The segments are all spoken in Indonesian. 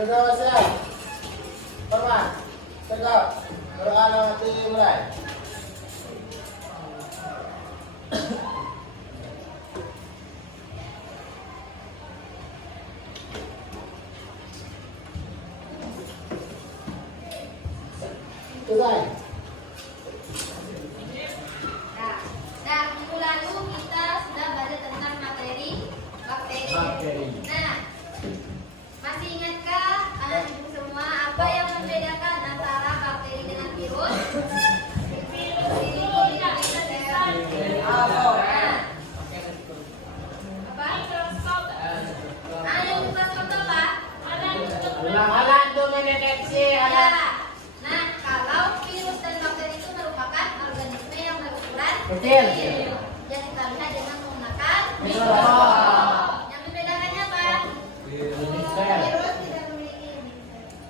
Berdoa siap. Hormat. Tegak. Doa nanti mulai. Selesai. Nah, minggu lalu kita sudah belajar tentang materi bakteri. Nah, masih ingatkah anak ibu semua apa yang membedakan antara bakteri dengan virus? Alat untuk mendeteksi alat. Nah, kalau virus dan bakteri itu merupakan organisme yang berukuran Kecil. yang kita lihat dengan menggunakan Mikroskop. Yang membedakannya apa? Virus Virus tidak memiliki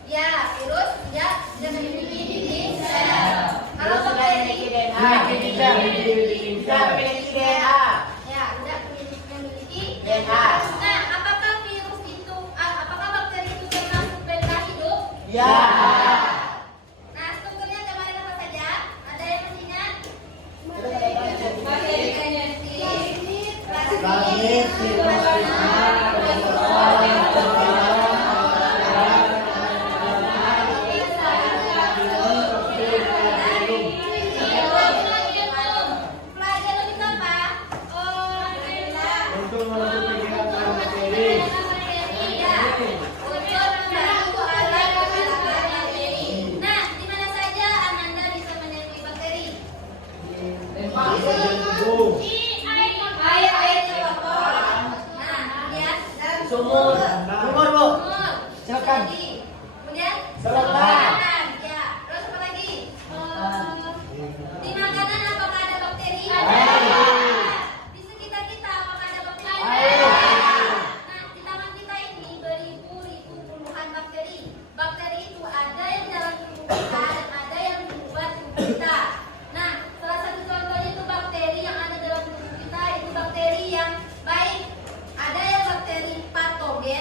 ya, virus tidak memiliki dinding sel. Kalau bakteri ya, tidak memiliki DNA. Nah, apakah virus itu, apakah bakteri itu termasuk pH hidup? Ya. Nah, strukturnya kemarin apa saja? Ada yang masih ingat? Pelajaran kita apa? Untuk menutupi kegiatan materi. Nah, di mana saja Ananda bisa menemui bakteri? Air kotor. Nah, kemudian Sumur. Sumur, Bu. sumur. Silakan. Kemudian Selokan. ya. Terus apa lagi? Di makanan apakah ada bakteri? Di sekitar kita apakah ada bakteri? Nah, di taman kita ini beribu-ribu puluhan bakteri. Bakteri itu ada yang dalam tubuh kita dan ada yang di luar tubuh kita. Nah, salah satu contohnya itu bakteri yang ada dalam tubuh kita itu bakteri yang baik. Ada yang bakteri patogen,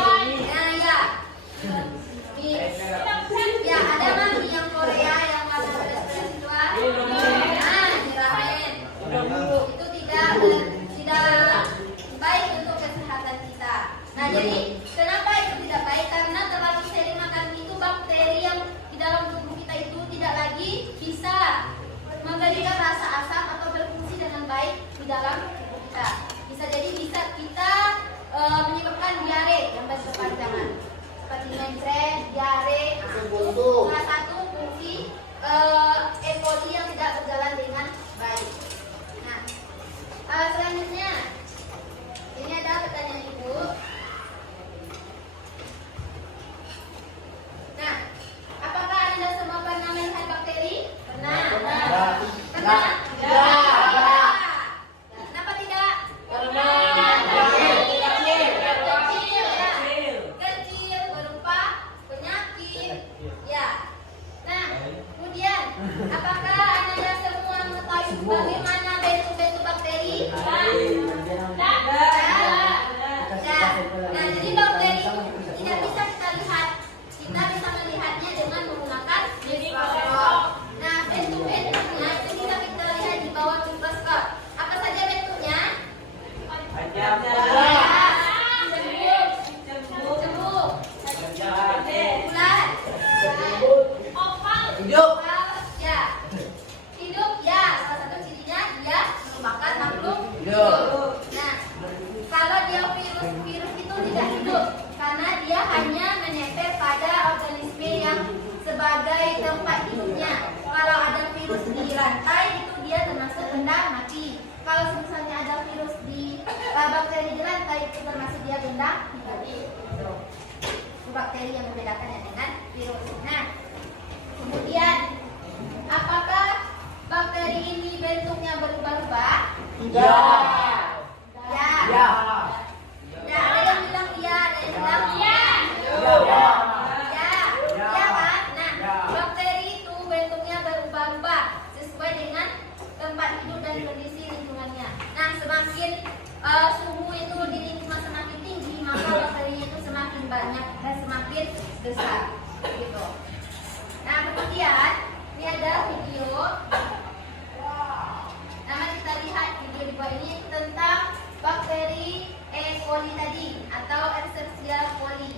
Nah, ya. Ya, ada mami yang Korea yang warna beres-beres itu. Nah, ini ramen. Itu tidak baik untuk kesehatan kita. Nah, jadi kenapa itu tidak baik? Karena terlalu sering makan itu bakteri yang di dalam tubuh kita itu tidak lagi bisa memberikan rasa asam atau berfungsi dengan baik di dalam tubuh kita. Bisa jadi bisa kita menyebabkan diare yang berkepanjangan seperti mencret, diare. Itu salah satu fungsi E. coli yang tidak berjalan dengan baik. Nah, selanjutnya ini ada pertanyaan ibu. Nah, apakah Anda semua pernah melihat bakteri? Pernah. Pernah? Ya. Kenapa tidak? Karena Kecil berupa penyakit. Ya. Nah, kemudian apakah Anda semua mengetahui bagaimana bentuk-bentuk bakteri? Nah, jadi bakteri tidak bisa kita lihat. Kita bisa melihatnya dengan menggunakan mikroskop. Nah, bentuk-bentuknya itu bisa kita lihat di bawah mikroskop. Apa saja bentuknya? Cembung, bulat, hidup. ya, hidup, ya. Salah satu cirinya dia merupakan makhluk Hidup. Nah, kalau dia virus itu tidak hidup karena dia hanya menempel pada organisme yang sebagai tempat hidupnya. Kalau ada virus di lantai itu dia termasuk benda mati. Kalau misalnya ada virus di bakteri di lantai itu termasuk dia benda hidup. Itu bakteri yang membedakannya dengan virus. Nah, kemudian apakah bakteri ini bentuknya berubah-ubah? Tidak. Ya. Ya. Nah, ada yang bilang iya, ada yang bilang Ya. ya kan? Nah, Ya. bakteri itu bentuknya berubah-ubah sesuai dengan tempat hidup dan kondisi lingkungannya. Nah, semakin suhu itu di lingkungan semakin tinggi, maka bakterinya itu semakin banyak dan semakin besar. Gitu. Nah, kemudian ini ada video. Nah, kita lihat video di bawah ini tentang bakteri E. coli tadi atau Escherichia coli.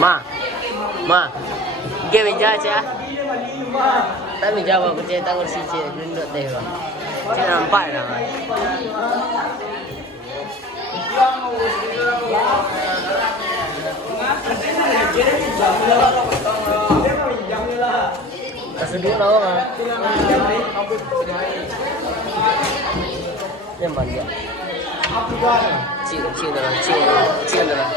Ma, ma, dia meja aja. Tapi jawab percaya tangan si cik gendut deh bang. Cik nampak dah. Kesedua nama kan? Yang banyak. Cik dah.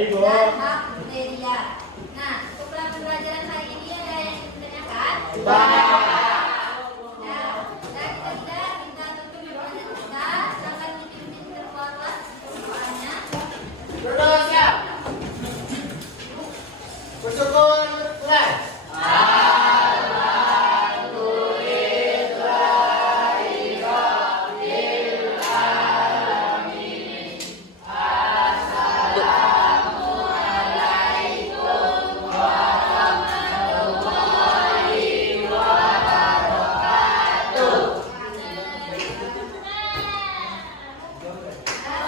Baik, Bu. dan bakteria. Nah, untuk pelajaran hari ini ada yang ingin ditanyakan? Nah, kita minta teman-teman bertanya kita, silakan dipimpin ke ruang kelas soalnya. Berdua siap. Bersyukur mulai.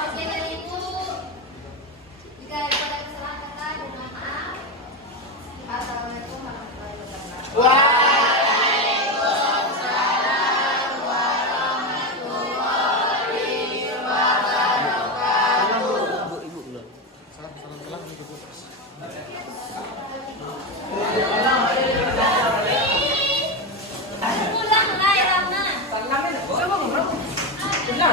Oke dari itu, jika ada kesalahan kata, mohon maaf. Assalamualaikum warahmatullahi wabarakatuh. Ibu belum. Pulang lah, Ramna. Benar,